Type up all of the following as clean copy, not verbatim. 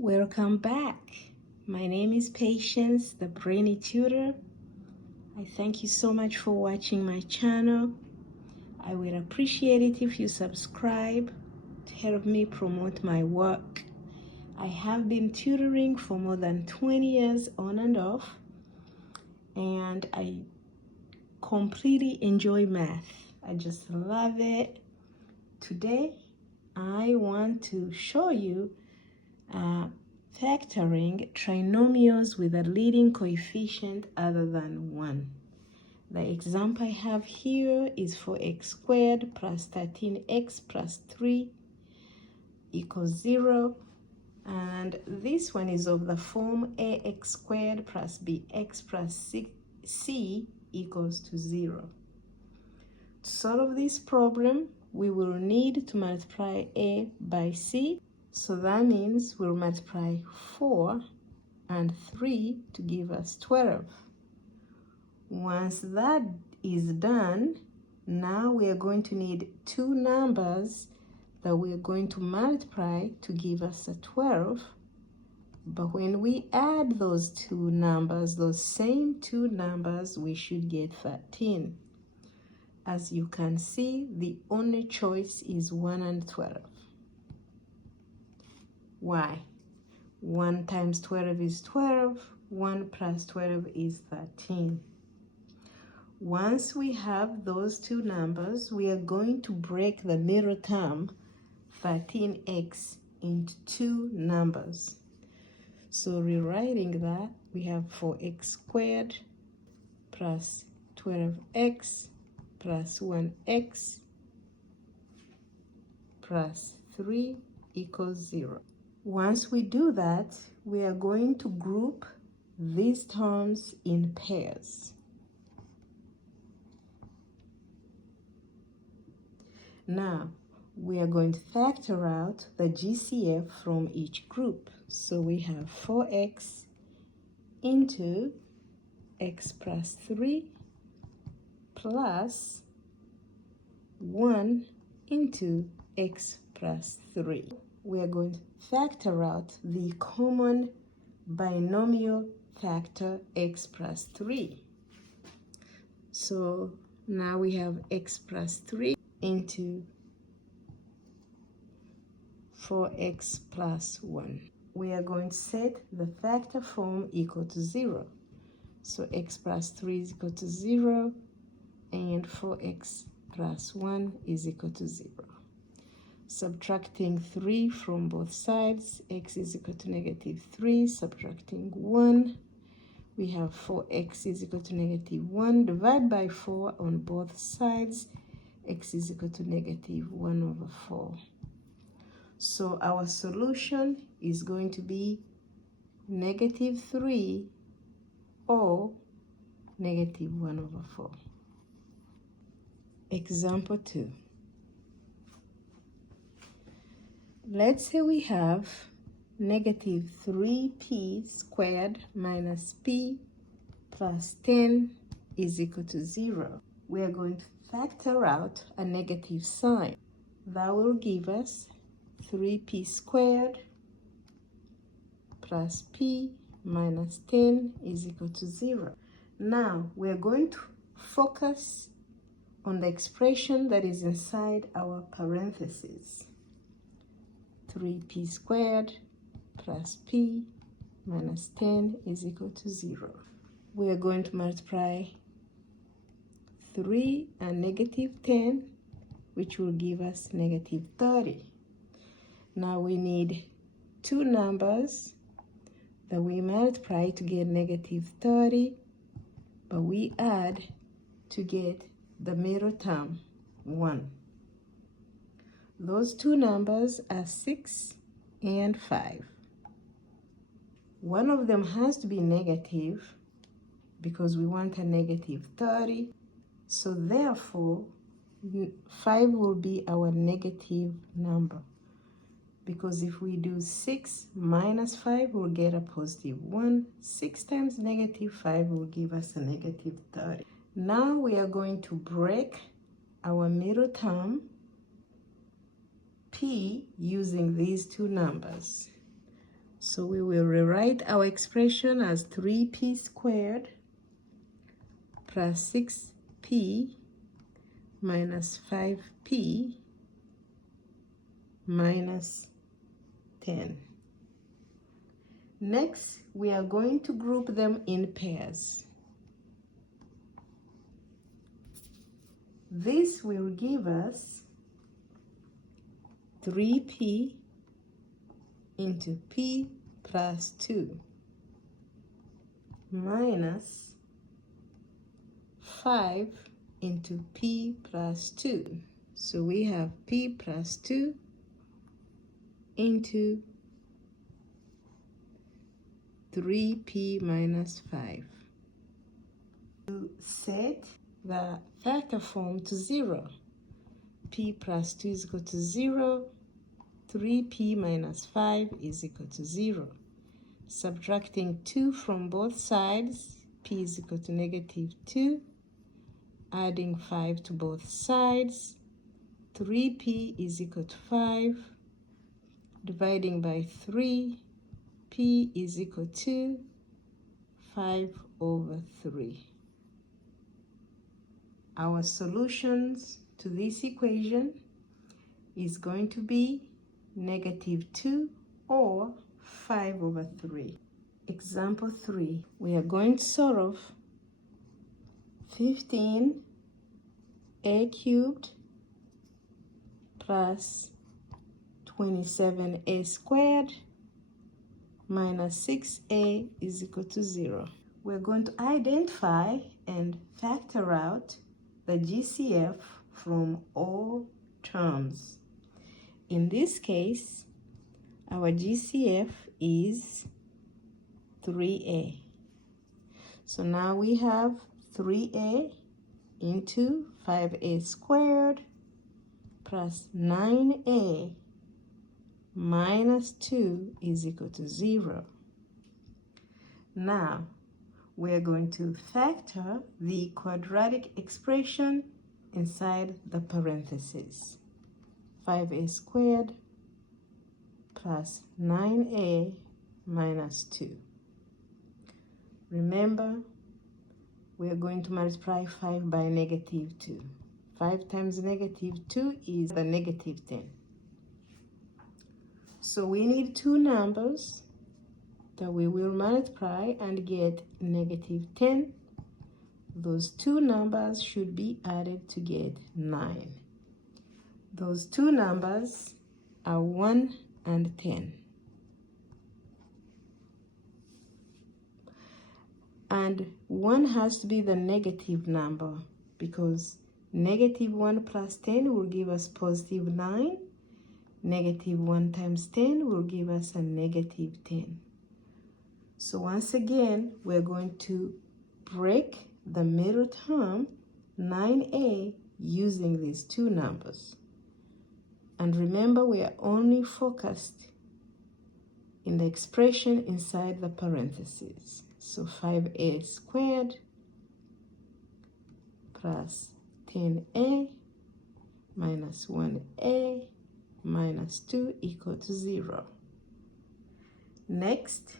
Welcome back. My name is Patience, the Brainy Tutor. I thank you so much for watching my channel. I would appreciate it if you subscribe to help me promote my work. I have been tutoring for more than 20 years on and off, and I completely enjoy math. I just love it. Today, I want to show you factoring trinomials with a leading coefficient other than 1. The example I have here is for x squared plus 13x plus 3 equals 0. And this one is of the form ax squared plus bx plus c equals to 0. To solve this problem, we will need to multiply a by c. So that means we'll multiply 4 and 3 to give us 12. Once that is done, now we are going to need two numbers that we are going to multiply to give us a 12. But when we add those two numbers, those same two numbers, we should get 13. As you can see, the only choice is 1 and 12. Why? 1 times 12 is 12. 1 plus 12 is 13. Once we have those two numbers, we are going to break the middle term, 13x, into two numbers. So rewriting that, we have 4x squared plus 12x plus 1x plus 3 equals 0. Once we do that, we are going to group these terms in pairs. Now, we are going to factor out the GCF from each group. So we have 4x into x plus 3 plus 1 into x plus 3. We are going to factor out the common binomial factor x plus 3. So now we have x plus 3 into 4x plus 1. We are going to set the factor form equal to 0. So x plus 3 is equal to 0, and 4x plus 1 is equal to 0. Subtracting 3 from both sides, x is equal to negative 3. Subtracting 1, we have 4x is equal to negative 1. Divide by 4 on both sides, x is equal to negative 1 over 4. So our solution is going to be negative 3 or negative 1 over 4. Example 2. Let's say we have negative 3p squared minus p plus 10 is equal to 0. We are going to factor out a negative sign. That will give us 3p squared plus p minus 10 is equal to 0. Now, we are going to focus on the expression that is inside our parentheses. 3p squared plus p minus 10 is equal to 0. We are going to multiply 3 and negative 10, which will give us negative 30. Now we need two numbers that we multiply to get negative 30, but we add to get the middle term, 1. Those two numbers are 6 and 5. One of them has to be negative because we want a negative 30. So therefore, 5 will be our negative number. Because if we do 6 minus 5, we'll get a positive 1. 6 times negative 5 will give us a negative 30. Now we are going to break our middle term, p, using these two numbers. So we will rewrite our expression as 3p squared plus 6p minus 5p minus 10. Next, we are going to group them in pairs. This will give us 3p into p plus 2 minus 5 into p plus 2. So we have p plus 2 into 3p minus 5. To set the factor form to 0, p plus 2 is equal to 0, 3p minus 5 is equal to 0. Subtracting 2 from both sides, p is equal to negative 2. Adding 5 to both sides, 3p is equal to 5. Dividing by 3, p is equal to 5 over 3. Our solutions to this equation is going to be negative 2 or 5 over 3. Example 3, we are going to solve 15a cubed plus 27a squared minus 6a is equal to 0. We're going to identify and factor out the GCF from all terms. In this case, our GCF is 3a. So now we have 3a into 5a squared plus 9a minus 2 is equal to 0. Now, we're going to factor the quadratic expression inside the parentheses. 5a squared plus 9a minus 2. Remember, we are going to multiply 5 by negative 2. 5 times negative 2 is the negative 10. So we need two numbers that we will multiply and get negative 10. Those two numbers should be added to get 9. Those two numbers are 1 and 10. And 1 has to be the negative number because negative 1 plus 10 will give us positive 9. Negative 1 times 10 will give us a negative 10. So once again, we're going to break the middle term, 9a, using these two numbers. And remember, we are only focused in the expression inside the parentheses. So 5a squared plus 10a minus 1a minus 2 equal to 0. Next,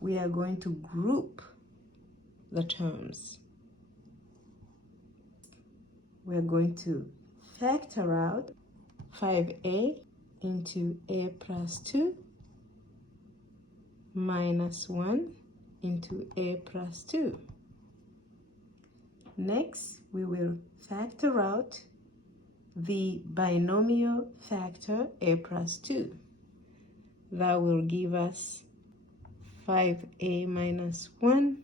we are going to group the terms. We are going to factor out 5a into a plus 2 minus 1 into a plus 2. Next, we will factor out the binomial factor a plus 2. That will give us 5a minus 1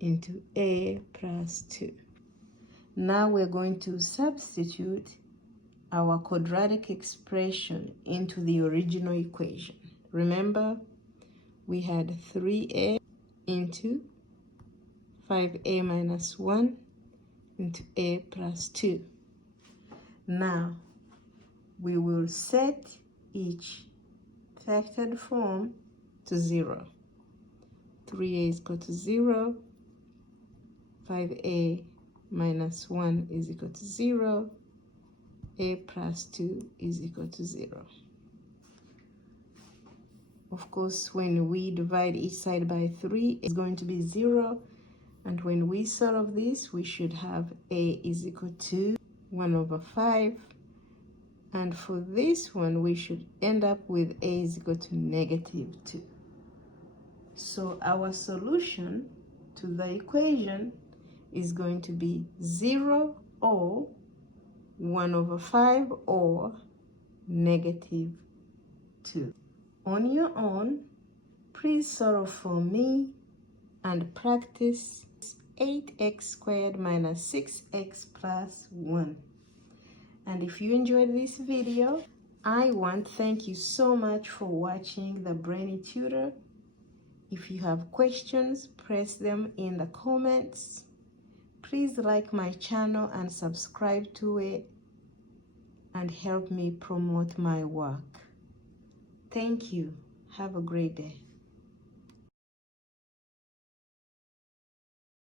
into a plus 2. Now we're going to substitute our quadratic expression into the original equation. Remember, we had 3a into 5a minus 1 into a plus 2. Now, we will set each factored form to 0. 3a is equal to 0. 5a minus 1 is equal to 0. A plus 2 is equal to 0. Of course, when we divide each side by 3, it's going to be 0. And when we solve this, we should have a is equal to 1 over 5. And for this one, we should end up with a is equal to -2. So our solution to the equation is going to be 0 or 1 over 5 or -2. On your own, please solve for me and practice 8x squared minus 6x plus 1. And if you enjoyed this video, I want to thank you so much for watching the Brainy Tutor. If you have questions, press them in the comments. Please like my channel and subscribe to it and help me promote my work. Thank you. Have a great day.